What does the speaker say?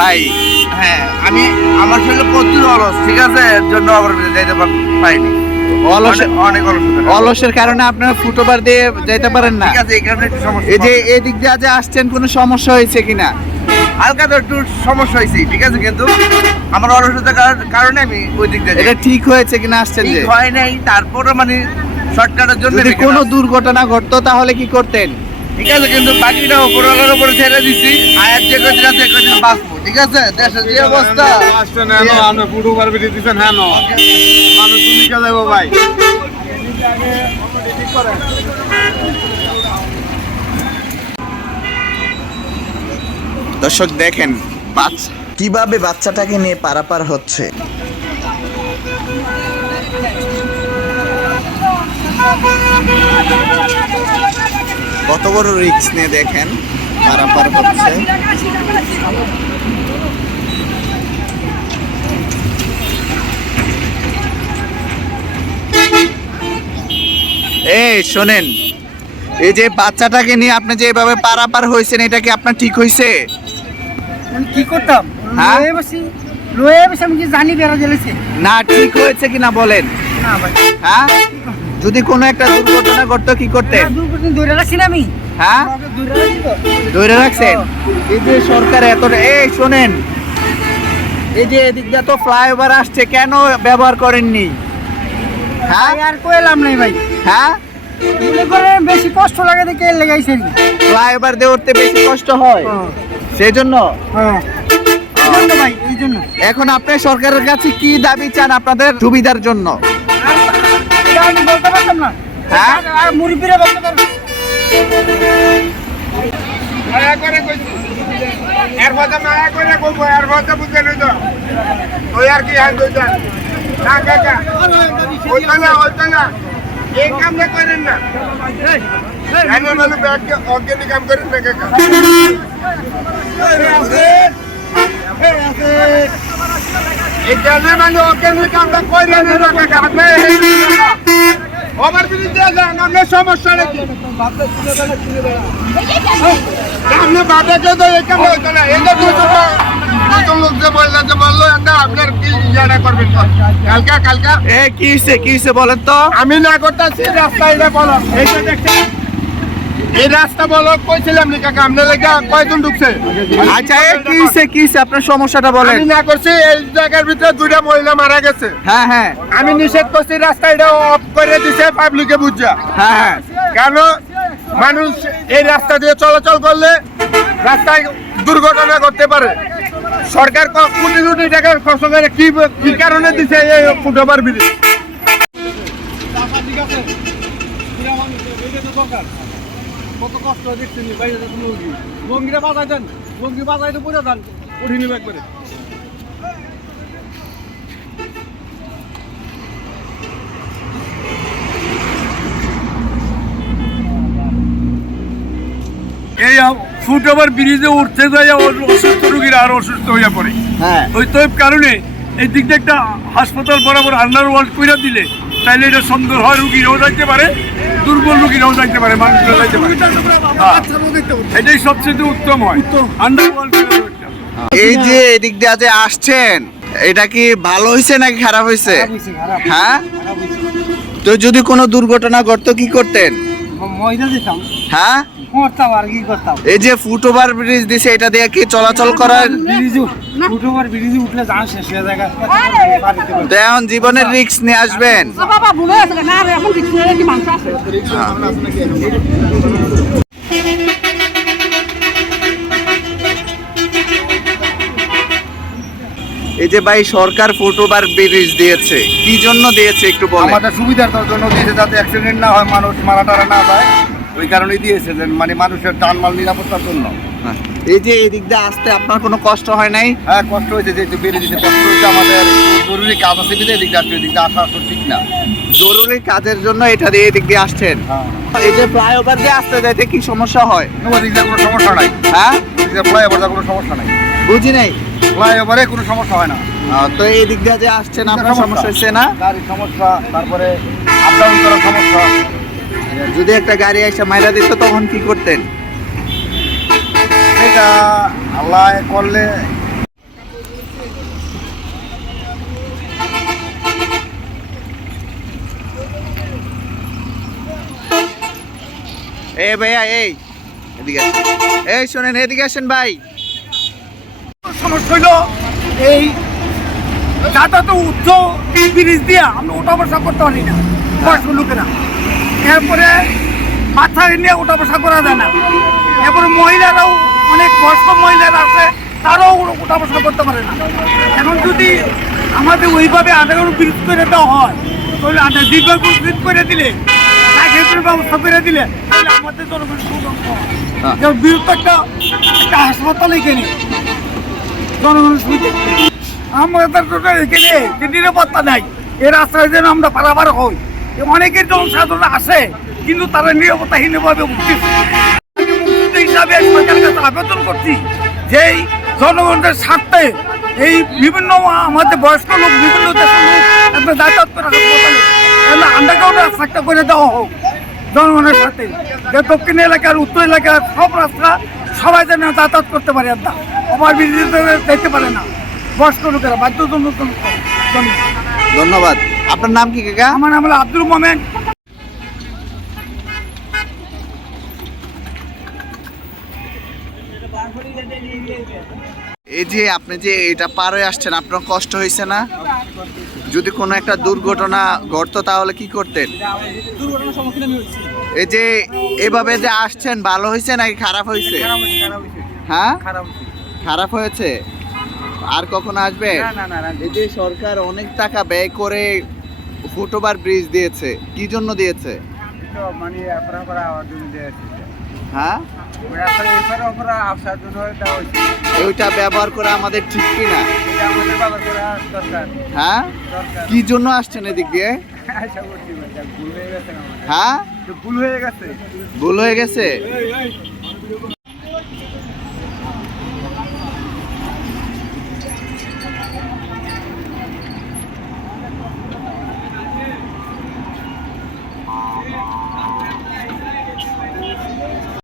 ভাই হ্যাঁ আমি আমার শরীরে প্রচুর অলস ঠিক আছে? এর জন্য আবার যাইতে পারিনি অলসের কারণে আপনার ফুটওভার দিয়ে যেতে পারেন না। এই যে এদিক দিয়ে যে আসছেন কোনো সমস্যা হয়েছে কিনা? হালকা তো একটু সমস্যা হয়েছে ঠিক আছে কিন্তু আমার অলসতার কার- কারণে আমি ওই দিক দিয়ে এটা ঠিক হয়েছে কিনা আসছেন যে? ঠিক হয় নাই তারপরে মানে শর্টকাটের জন্য যদি কোনো দুর্ঘটনা ঘটতো তাহলে কি করতেন? ঠিক আছে কিন্তু বাকিটা উপরওয়ালার উপরে ছেড়ে দিছি। আয়াত যে কদিন আছে কদিন বাঁচবো ঠিক আছে? দেশের যে অবস্থা। আসছেন হ্যাঁ নো, আপনি ফুটু পারবি হ্যাঁ নো। তুমি কে যাব ভাই। দর্শক দেখেন বাচ্চা কীভাবে বাচ্চাটাকে নিয়ে পারাপার হচ্ছে? কত বড় রিক্স নিয়ে দেখেন? পারাপার হচ্ছে। এই শোনেন এই যে বাচ্চাটাকে নিয়ে আপনি যে এভাবে পারাপার হয়েছেন এটা কি আপনার ঠিক হয়েছে? কি করতাম? হ্যাঁ? লয়ে বসে আমি কি জানি বেড়া জ্বলেছে না ঠিক হয়েছে কিনা বলেন। না ভাই। হ্যাঁ? যদি কোনো একটা দুর্ঘটনা ঘটতো কি করতেন দু ধরে রাখছি না আমি। হ্যাঁ? ধরে রাখছেন এই যে সরকার এত এই শোনেন এই যে এদিক দিয়ে তো ফ্লাইওভার আসছে কেন ব্যবহার করেননি? হ্যাঁ? আর কইলাম নাই ভাই। হ্যাঁ? মনে বেশি কষ্ট লাগে দেখে এর লেগাইছে ফ্লাইওভার দিয়ে উঠতে বেশি কষ্ট হয়? হ্যাঁ, সেই জন্য হ্যাঁ জন্য। এখন আপনি সরকারের কাছে কি দাবি চান আপনাদের সুবিধার জন্য? আমি বলতে পারতাম না। হ্যাঁ? আর মুরব্বীরা বলতে পারবে মায়া করে কইছি। এর কথা মায়া করে কইবো এর কথা বুঝে লই তো ওই আর কি হাল দইতা না কাকা ওই না ওই না। এই কাম না। করেন না জানো না ব্যাগ অর্গানিক কাম করেন না কাকা এই জানে মানে অর্গানিক কামটা করেন না কাকা আপনি ওভার ব্রিজ দিয়ে যান আপনার সমস্যা নাকি? আপনি বাবা কে তো এই কাম হতো না এই যে দুজন দুজন লোক যে বললেন যে বলল এটা আপনার কি ইয়াটা করবেন কালকা কালকা? এ কি হয়েছে কি হয়েছে বলেন তো? আমি না করতেছি রাস্তা এটা বলো। এইটা দেখছেন এই রাস্তা বলো কইছিলাম নি কাকা? আপনার লেগে কয়জন ঢুকছে? আচ্ছা এ কি হয়েছে কি হয়েছে আপনার সমস্যাটা বলেন। আমি না করছি এই জায়গার ভিতরে দুইটা মহিলা মারা গেছে। হ্যাঁ হ্যাঁ। আমি নিষেধ করছি রাস্তা এটা অফ করে দিছে পাবলিকে বুঝছা? হ্যাঁ হ্যাঁ। কেন? মানুষ এই রাস্তা দিয়ে চলাচল করলে রাস্তায় দুর্ঘটনা করতে পারে। সরকার কোটি কোটি টাকার খরচ করে কি কি কারণে দিছে এই ফুটওভার ব্রিজ? কত কষ্ট দেখছেন বাইরে লঙ্গি লঙ্গিটা বাজাই দেন লঙ্গি বাজাই তো পড়ে দেন উঠে নিবে একবারে। এই ফুটওভার ব্রিজে উঠতে যায় অসুস্থ রুগীরা আরও অসুস্থ হইয়া পড়ে। হ্যাঁ। ওই তো কারণে এই দিক দিয়ে একটা হাসপাতাল বরাবর আন্ডার ওয়ার্ল্ড করে দিলে তাইলে এটা সুন্দর হয় রুগীরাও যাইতে পারে। দুর্বল রুগীরাও যাইতে পারে মানুষরা যাইতে পারে হ্যাঁ। এটাই সবচেয়ে উত্তম হয় আন্ডার এই যে এদিক দিয়ে যে আসছেন এটা কি ভালো হয়েছে নাকি খারাপ হয়েছে হ্যাঁ তো যদি কোনো দুর্ঘটনা ঘটতো কি করতেন হ্যাঁ এই যে ফুটওভার ব্রিজ দিছে এটা দিয়ে কি চলাচল করার ফুটওভার ব্রিজে উঠলে জান শেষ হয়ে যায় এখন জীবনের রিস্ক নিয়ে আসবেন বাবা ভুলে না এখন এই যে ভাই সরকার ফুটওভার ব্রিজ দিয়েছে কি জন্য দিয়েছে একটু বলেন? আমাদের সুবিধার জন্য দিয়েছে যাতে অ্যাক্সিডেন্ট না হয় মানুষ মারা টারা না যায় ওই কারণেই দিয়েছে মানে মানুষের টানমাল নিরাপত্তার জন্য। হ্যাঁ। এই যে এদিক দিয়ে আসতে আপনার কোনো কষ্ট হয় নাই? হ্যাঁ কষ্ট হয়েছে যেহেতু বেরিয়ে দিতে কষ্ট হয়েছে আমাদের জরুরি কাজ আছে বিধে এদিক দিয়ে এদিক দিয়ে আসা ঠিক না। জরুরি কাজের জন্য এটা দিয়ে এদিক দিয়ে আসছেন? হ্যাঁ। এই যে ফ্লাইওভার দিয়ে আসতে যাইতে কি সমস্যা হয়? কোনো সমস্যা নাই। হ্যাঁ? ফ্লাইওভার কোনো সমস্যা নাই। বুঝি নাই? ফ্লাইওভারে কোনো সমস্যা হয় না। তো এই দিক দিয়ে যে আসছেন আপনার সমস্যা। হচ্ছে না? গাড়ির সমস্যা তারপরে আপ ডাউন করার সমস্যা। যদি একটা গাড়ি এসে মাইরা দিত তখন কি করতেন? এটা আল্লাহ করলে এ ভাইয়া, এই, এদিকে এই শোনেন, এদিকে আসেন ভাই। সমস্যা হইল, এই যাতায়াত উচ্চ ব্রিজ দিয়ে আমরা করতে পারি না, বয়স্ক লোকেরা। এরপরে মাথা নিয়ে ওঠা বসা করা যায় না। এরপরে মহিলারাও অনেক বয়স্ক মহিলারা আছে তারাও ওঠা বসা করতে পারে না। এখন যদি আমাদের ওইভাবে আধার ব্রিজ করে দেওয়া হয় তাহলে আধার দীর্ঘ ব্রিজ করে দিলে চাকরির ব্যবস্থা করে দিলে তাহলে আমাদের জনগণের সুযোগ হ্যাঁ। বৃহত্ত একটা একটা হাসপাতাল এখানে জনগণের সুবিধা আমাদের এখানে যে নিরাপত্তা নাই এ রাস্তায় যেন আমরা পারাবার হই। অনেকের জনসাধারণ আসে কিন্তু তারা নিরাপত্তাহীনভাবে উঠতেছে আমি মুখ্যমন্ত্রী সরকারের কাছে আবেদন করছি যে এই জনগণের স্বার্থে এই বিভিন্ন আমাদের বয়স্ক লোক বিভিন্ন দেশের লোক যাতায়াত করে হাসপাতালে এগুলো আন্ডারগ্রাউন্ড রাস্তা করে দেওয়া হোক জনগণের সাথে যে দক্ষিণ এলাকার উত্তর এলাকার সব রাস্তা সবাই যেন যাতায়াত করতে পারে একটা ওভার ব্রিজে দেখতে পারে না। বয়স্ক লোকেরা বাধ্যজনক জন্য ধন্যবাদ। আপনার নাম কি কাকা? আমার নাম হলো আব্দুল মোমেন। এই যে আপনি যে এটা পার হয়ে আসছেন আপনার কষ্ট হয়েছে না? যদি কোনো একটা দুর্ঘটনা ঘটতো তাহলে কি করতেন? এই যে এভাবে যে আসছেন ভালো হয়েছে নাকি খারাপ হয়েছে হ্যাঁ? খারাপ হয়েছে? আর কখনো আসবে? এই যে সরকার অনেক টাকা ব্যয় করে ফুটওভার ব্রিজ দিয়েছে কি জন্য দিয়েছে? মানে হ্যাঁ? ওইটা ব্যবহার করা আমাদের ঠিক কি না? হ্যাঁ? কি জন্য আসছেন এদিক দিয়ে? হয়ে আমাদের। হ্যাঁ? ভুল হয়ে গেছে। ভুল হয়ে গেছে?